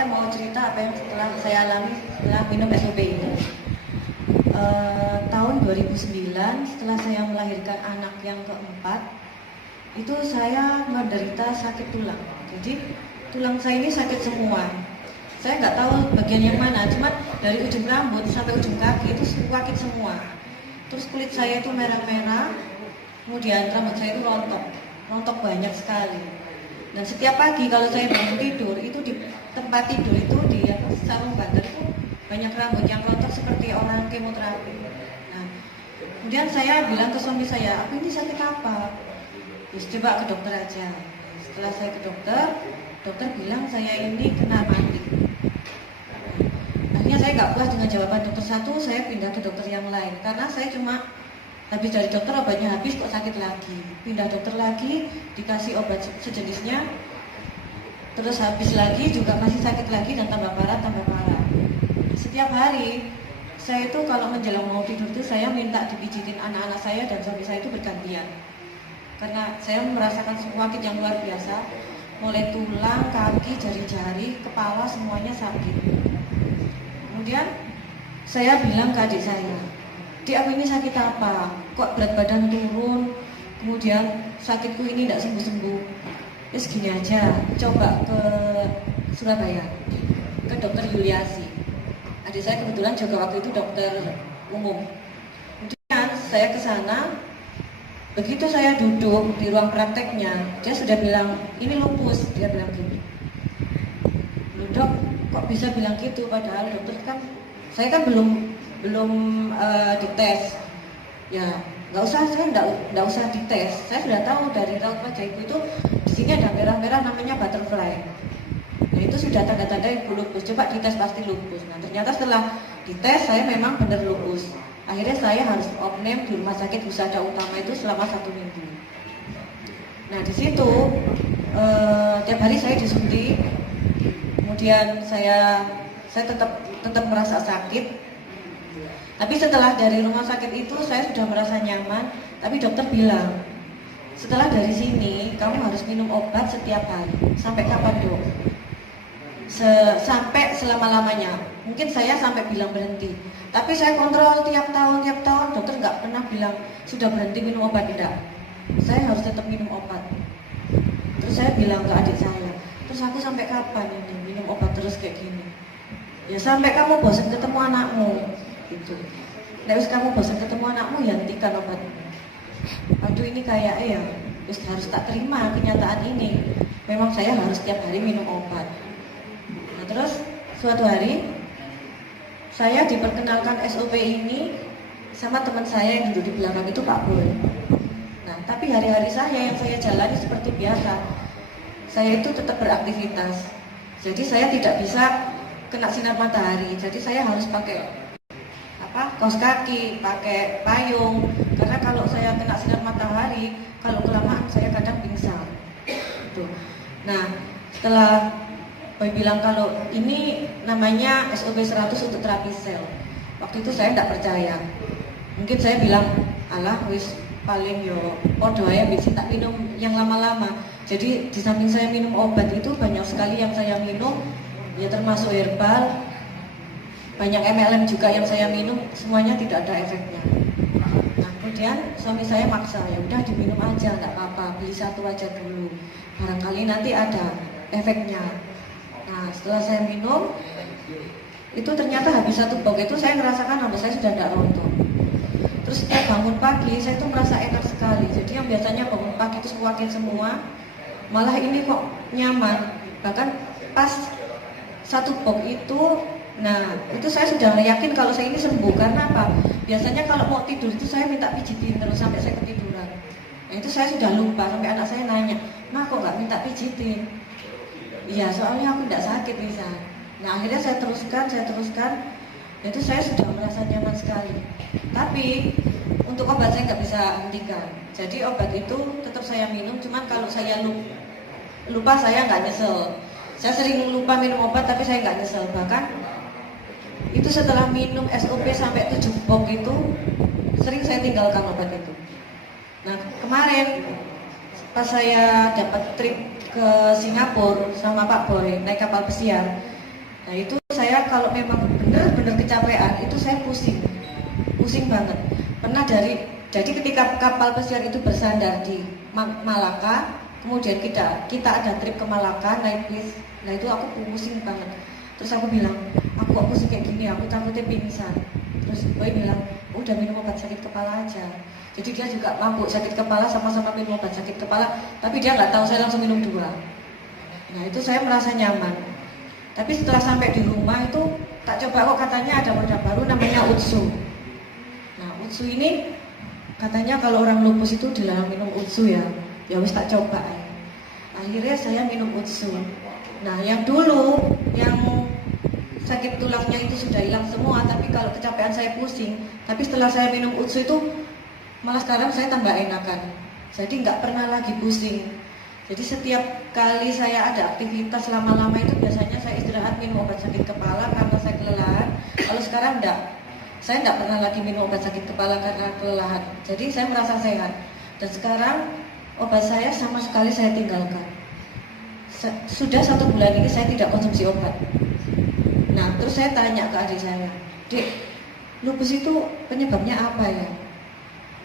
saya mau cerita apa yang setelah saya alami setelah minum SOP ini. Tahun 2009 setelah saya melahirkan anak yang keempat, itu saya menderita sakit tulang. Jadi tulang saya ini sakit semua. Saya nggak tahu bagian yang mana, cuma dari ujung rambut sampai ujung kaki itu sakit semua. Terus kulit saya itu merah-merah, kemudian rambut saya itu rontok banyak sekali. Dan setiap pagi kalau saya bangun tidur, itu di tempat tidur itu di sarung bantal itu banyak rambut yang rontok seperti orang kemoterapi. Nah, kemudian saya bilang ke suami saya, aku ini sakit apa? Terus coba ke dokter aja. Setelah saya ke dokter, dokter bilang saya ini kena mandi. Akhirnya saya nggak puas dengan jawaban dokter satu, saya pindah ke dokter yang lain karena saya cuma habis dari dokter obatnya habis kok sakit lagi. Pindah dokter lagi, dikasih obat sejenisnya, terus habis lagi juga masih sakit lagi dan tambah parah. Setiap hari saya itu kalau menjelang mau tidur itu saya minta dipijitin anak-anak saya dan suami saya itu bergantian. Karena saya merasakan sakit yang luar biasa, mulai tulang, kaki, jari-jari, kepala semuanya sakit. Kemudian saya bilang ke adik saya, "Dik, aku ini sakit apa? Kok berat badan turun? Kemudian sakitku ini tidak sembuh-sembuh." Terus gini aja, coba ke Surabaya, ke dokter Yuliasi. Adik saya kebetulan juga waktu itu dokter umum. Kemudian saya ke sana, begitu saya duduk di ruang prakteknya, dia sudah bilang, "Ini lupus," dia bilang gitu. "Loh dok, kok bisa bilang gitu? Padahal dokter kan, saya kan belum dites." Ya, nggak usah, saya nggak usah dites. Saya sudah tahu dari raut wajah ibu itu di sini ada merah-merah namanya butterfly. Nah, itu sudah tanda-tanda ibu lupus. Coba dites pasti lupus. Nah, ternyata setelah dites saya memang benar lupus. Akhirnya saya harus opname di rumah sakit Husada Utama itu selama 1 minggu. Nah, di situ tiap hari saya disuntik. Kemudian saya tetap merasa sakit. Tapi setelah dari rumah sakit itu saya sudah merasa nyaman. Tapi dokter bilang, "Setelah dari sini kamu harus minum obat setiap hari." Sampai kapan dok? Sampai selama-lamanya. Mungkin saya sampai bilang berhenti. Tapi saya kontrol tiap tahun dokter nggak pernah bilang sudah berhenti minum obat, tidak. Saya harus tetap minum obat. Terus saya bilang ke adik saya, "Terus aku sampai kapan ini minum obat terus kayak gini?" "Ya sampai kamu bosan ketemu anakmu." Gitu. Nah, terus kamu bosan ketemu anakmu, ya hentikan obatmu. Aduh, ini kayak terus harus tak terima kenyataan ini. Memang saya harus setiap hari minum obat. Nah, terus suatu hari saya diperkenalkan SOP ini sama teman saya yang duduk di belakang itu, Pak Boy. Nah, tapi hari-hari saya yang saya jalani seperti biasa. Saya itu tetap beraktivitas. Jadi saya tidak bisa kena sinar matahari. Jadi saya harus pakai kaos kaki, pakai payung. Karena kalau saya kena sinar matahari, kalau kelamaan saya kadang pingsan. Gitu. Nah, setelah Boy bilang kalau ini namanya SOP 100 untuk terapi sel. Waktu itu saya tidak percaya. Mungkin saya bilang, "Alah, wis paling podo ae bisa tak minum yang lama-lama." Jadi di samping saya minum obat itu banyak sekali yang saya minum, ya termasuk herbal. Banyak MLM juga yang saya minum, semuanya tidak ada efeknya. Nah, kemudian suami saya maksa, "Ya udah diminum aja, enggak apa-apa, beli satu aja dulu. Barangkali nanti ada efeknya." Nah, setelah saya minum, itu ternyata habis 1 box itu saya merasakan rambut saya sudah tidak rontok. Terus saya bangun pagi, saya itu merasa enak sekali. Jadi yang biasanya bangun pagi itu sakit semua, malah ini kok nyaman. Bahkan pas 1 box itu, nah itu saya sudah yakin kalau saya ini sembuh. Karena apa? Biasanya kalau mau tidur itu saya minta pijitin terus sampai saya ketiduran. Nah, itu saya sudah lupa, sampai anak saya nanya, "Nah, kok nggak minta pijitin?" "Iya, soalnya aku tidak sakit bisa." Nah, akhirnya saya teruskan. Itu saya sudah merasa nyaman sekali. Tapi untuk obat saya nggak bisa hentikan. Jadi obat itu tetap saya minum. Cuman kalau saya lupa saya nggak nyesel. Saya sering lupa minum obat tapi saya nggak nyesel. Bahkan itu setelah minum SOP sampai 7 box itu sering saya tinggalkan obat itu. Nah, kemarin pas saya dapat trip ke Singapura sama Pak Boy naik kapal pesiar, Nah itu saya kalau memang benar-benar kecapean itu saya pusing banget. Pernah jadi ketika kapal pesiar itu bersandar di Malaka, kemudian kita ada trip ke Malaka naik bis. Nah itu aku pusing banget. Terus aku bilang, aku kok pusing kayak gini, aku takutnya pingsan. Terus boy bilang, udah minum obat sakit kepala aja. Jadi dia juga mabuk sakit kepala, sama-sama minum obat sakit kepala, tapi dia nggak tahu, saya langsung minum 2. Nah itu saya merasa nyaman. Tapi setelah sampai di rumah itu tak coba, kok katanya ada produk baru namanya Utsu. Nah Utsu ini katanya kalau orang lupus itu dilarang minum Utsu ya. Ya wis tak coba. Akhirnya saya minum Utsu. Nah yang dulu yang sakit tulangnya itu sudah hilang semua, tapi kalau kecapean saya pusing. Tapi setelah saya minum Utsu itu malah sekarang saya tambah enakan. Jadi nggak pernah lagi pusing. Jadi setiap kali saya ada aktivitas lama-lama itu biasanya saya istirahat minum obat sakit kepala karena saya kelelahan. Kalau sekarang enggak, saya enggak pernah lagi minum obat sakit kepala karena kelelahan. Jadi saya merasa sehat. Dan sekarang obat saya sama sekali saya tinggalkan. Sudah 1 bulan ini saya tidak konsumsi obat. Nah terus saya tanya ke adik saya, Dek, lupus itu penyebabnya apa ya?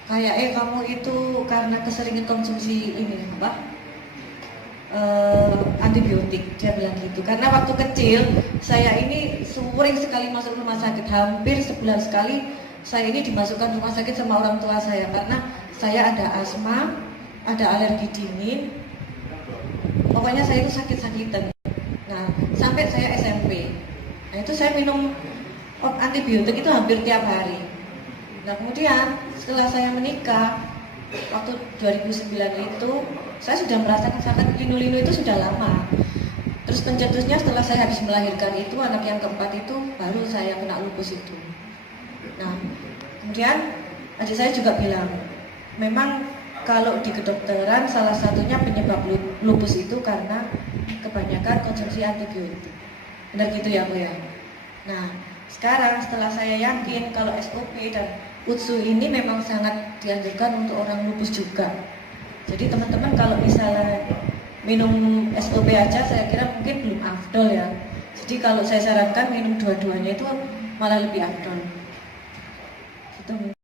Kayak kamu itu karena keseringan konsumsi ini apa? Antibiotik, dia bilang gitu. Karena waktu kecil saya ini sering sekali masuk rumah sakit, hampir sebulan sekali saya ini dimasukkan rumah sakit sama orang tua saya karena saya ada asma, ada alergi dingin. Pokoknya saya itu sakit-sakitan. Nah sampai saya SMP, nah itu saya minum antibiotik itu hampir tiap hari. Nah kemudian setelah saya menikah waktu 2009 itu saya sudah merasakan sakit linu-linu itu sudah lama. Terus pencetusnya setelah saya habis melahirkan itu, anak yang keempat itu baru saya kena lupus itu. Nah kemudian adik saya juga bilang, memang kalau di kedokteran salah satunya penyebab lupus itu karena kebanyakan konsumsi antibiotik. Benar gitu ya Bu ya. Nah sekarang setelah saya yakin kalau SOP dan Utsu ini memang sangat dianjurkan untuk orang lupus juga. Jadi teman-teman kalau misalnya minum SOP aja saya kira mungkin belum afdol ya. Jadi kalau saya sarankan minum dua-duanya itu malah lebih afdol. Gitu.